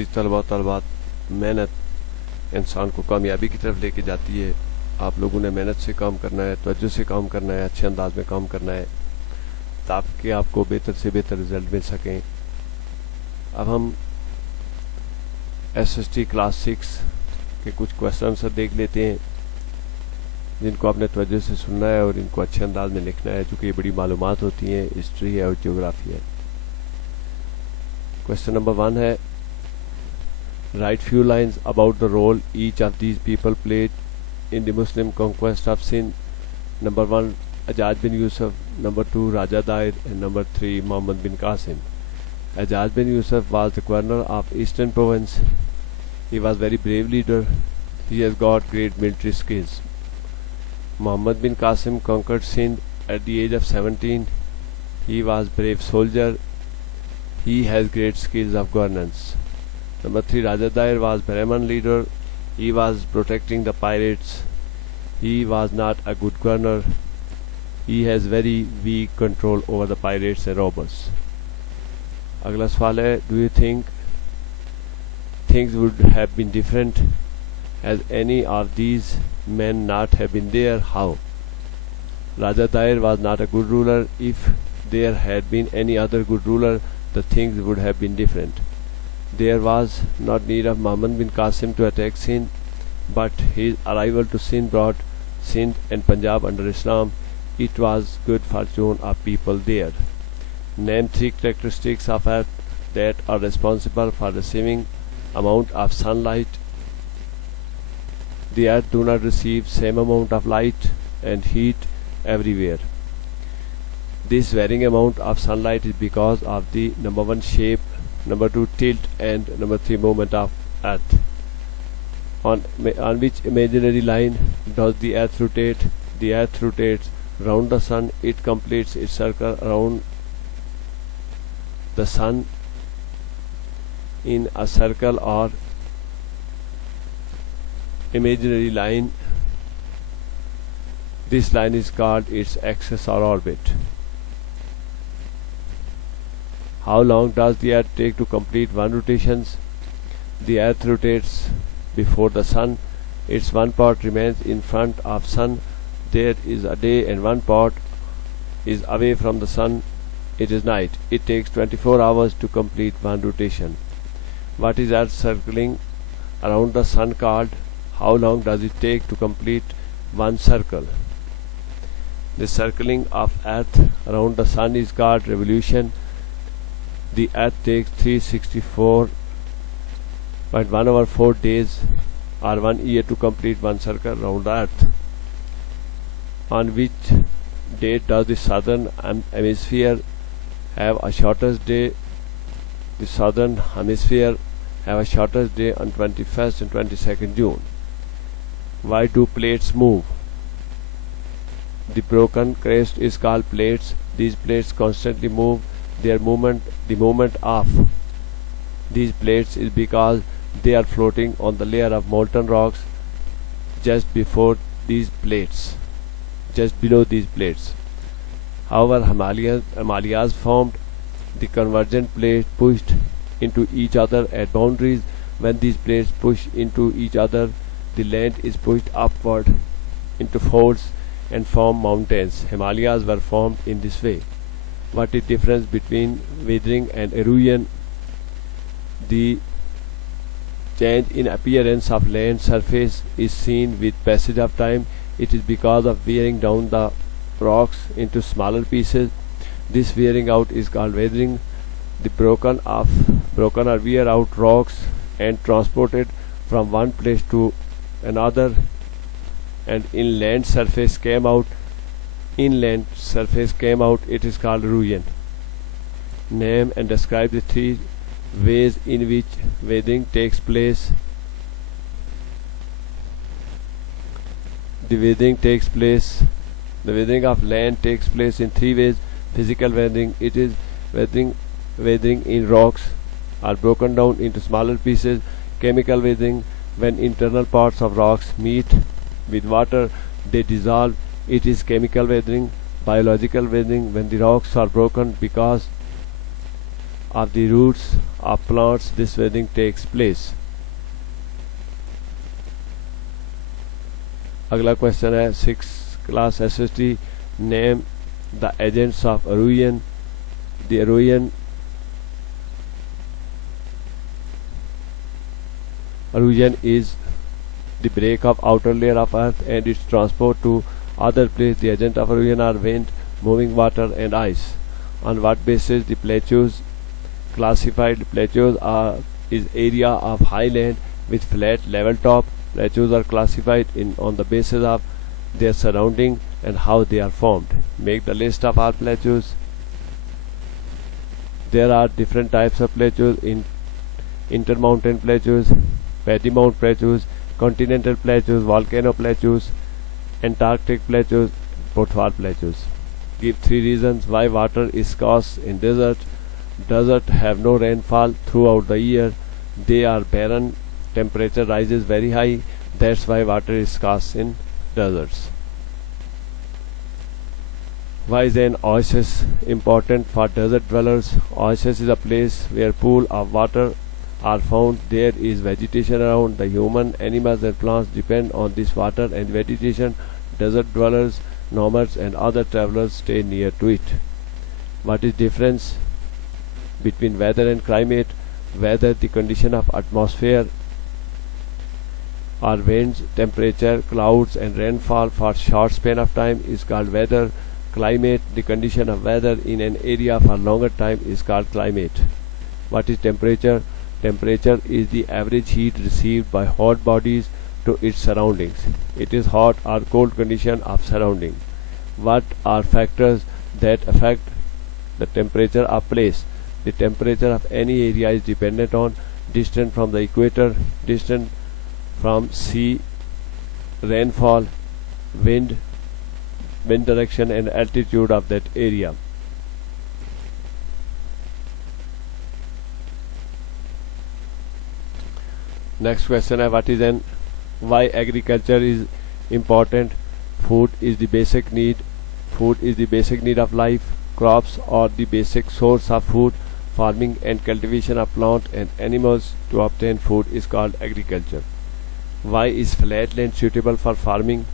अज़ीज़ तलबा तलबात, मेहनत इंसान को कामयाबी की तरफ लेके जाती है। आप लोगों ने मेहनत से काम करना है, तवज्जो से काम करना है, अच्छे अंदाज में काम करना है ताकि आपको बेहतर से बेहतर रिज़ल्ट मिल सकें। अब हम SST क्लास 6 के कुछ क्वेश्चन आंसर देख लेते हैं जिनको आपने तवज्जो से सुनना है और इनको अच्छे अंदाज में लिखना है, चूँकि ये बड़ी मालूमात होती हैं, हिस्ट्री है और ज्योग्राफी है। क्वेश्चन नंबर 1 है, write few lines about the role each of these people played in the Muslim conquest of Sindh. Number 1 Hajjaj bin Yusuf, number 2 Raja Dahir, and number 3 Muhammad bin Qasim. Hajjaj bin Yusuf was the governor of Eastern Province. He was very brave leader. He has got great military skills. Muhammad bin Qasim conquered Sindh at the age of 17. He was brave soldier. He has great skills of governance. Number 3 Raja Dair was Brahman leader. He was protecting the pirates. He was not a good governor. He has very weak control over the pirates and robbers. अगला सवाल है, do you think things would have been different as any of these men not have been there? How? Raja Dair was not a good ruler. If there had been any other good ruler, the things would have been different. There was not need of Muhammad bin Qasim to attack Sindh, but his arrival to Sindh brought Sindh and Punjab under Islam. It was good fortune of people there. Name 3 characteristics of Earth that are responsible for receiving amount of sunlight. The Earth do not receive same amount of light and heat everywhere. This varying amount of sunlight is because of the number 1 shape, number 2 tilt, and number 3 movement of Earth. On which imaginary line does the Earth rotate? The Earth rotates round the Sun. It completes its circle around the Sun in a circle or imaginary line. This line is called its axis or orbit. How long does the Earth take to complete one rotation? The Earth rotates before the Sun. Its one part remains in front of Sun. There is a day and one part is away from the Sun. It is night. It takes 24 hours to complete one rotation. What is Earth circling around the Sun called? How long does it take to complete one circle? The circling of Earth around the Sun is called revolution. The Earth takes 364.1/4 days or 1 year to complete one circle around the Earth. On which date does the southern hemisphere have a shortest day? The southern hemisphere have a shortest day on 21st and 22nd June. Why do plates move? The broken crust is called plates. These plates constantly move. The movement of these plates is because they are floating on the layer of molten rocks just below these plates. However, Himalayas formed. The convergent plates pushed into each other at boundaries. When these plates push into each other, the land is pushed upward into folds and form mountains. Himalayas were formed in this way. What is the difference between weathering and erosion? The change in appearance of land surface is seen with passage of time. It is because of wearing down the rocks into smaller pieces. This wearing out is called weathering. The broken or wear out rocks and transported from one place to another and inland surface came out. It is called erosion. Name and describe the 3 ways in which weathering takes place. The weathering of land takes place in 3 ways. Physical weathering, it is weathering in rocks are broken down into smaller pieces. Chemical weathering, when internal parts of rocks meet with water, they dissolve. It is chemical weathering. Biological weathering, when the rocks are broken because of the roots of plants this weathering takes place. अगला question है 6th class SST. Name the agents of erosion. The erosion is the break of outer layer of earth and its transport to other place. The agent of erosion are wind, moving water and ice. On what basis the plateaus classified? Plateaus is area of high land with flat level top. Plateaus are classified on the basis of their surrounding and how they are formed. Make the list of all plateaus. There are different types of plateaus: intermountain plateaus, pedimount plateaus, continental plateaus, volcano plateaus, Antarctic plateaus, pothwar plateaus. Give 3 reasons why water is scarce in desert. Desert have no rainfall throughout the year. They are barren. Temperature rises very high. That's why water is scarce in deserts. Why is an oasis important for desert dwellers? Oasis is a place where pool of water are found. There is vegetation around. The human, animals and plants depend on this water and vegetation. Desert dwellers, nomads and other travelers stay near to it. What is difference between weather and climate? Weather, the condition of atmosphere or winds, temperature, clouds and rainfall for short span of time is called weather. Climate, the condition of weather in an area for longer time is called climate. What is temperature? Temperature is the average heat received by hot bodies to its surroundings. It is hot or cold condition of surrounding. What are factors that affect the temperature of place? The temperature of any area is dependent on distance from the equator, distance from sea, rainfall, wind direction and altitude of that area. Next question is why agriculture is important? Food is the basic need. Food is the basic need of life. Crops are the basic source of food. Farming and cultivation of plant and animals to obtain food is called agriculture. Why is flat land suitable for farming?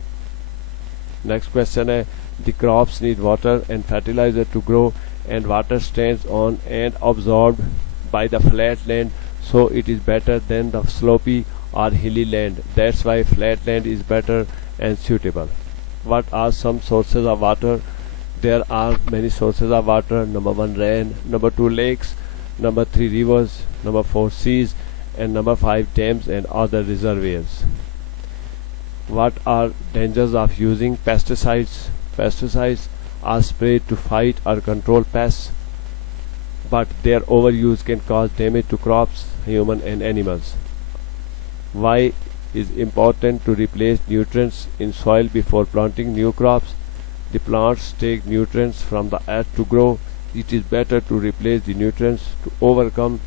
Next question is the crops need water and fertilizer to grow, and water stands on and absorbed by the flat land, so it is better than the slopy or hilly land. That's why flat land is better and suitable. What are some sources of water? There are many sources of water. Number 1 rain, number 2 lakes, number 3 rivers, number 4 seas, and number 5 dams and other reservoirs. What are dangers of using pesticides? Pesticides are sprayed to fight or control pests, but their overuse can cause damage to crops, human and animals. Why is important to replace nutrients in soil before planting new crops? The plants take nutrients from the earth to grow. It is better to replace the nutrients to overcome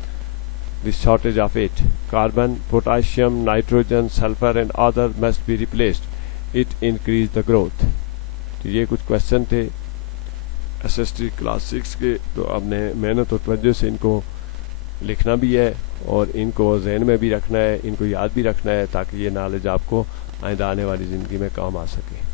the shortage of it. Carbon, potassium, nitrogen, sulfur and others must be replaced. It increase the growth. तो ये कुछ question थे SST class 6 के, तो आपने मेहनत और तवज्जो से इनको लिखना भी है और इनको जहन में भी रखना है, इनको याद भी रखना है, ताकि ये नॉलेज आपको आइंदा आने वाली ज़िंदगी में काम आ सके.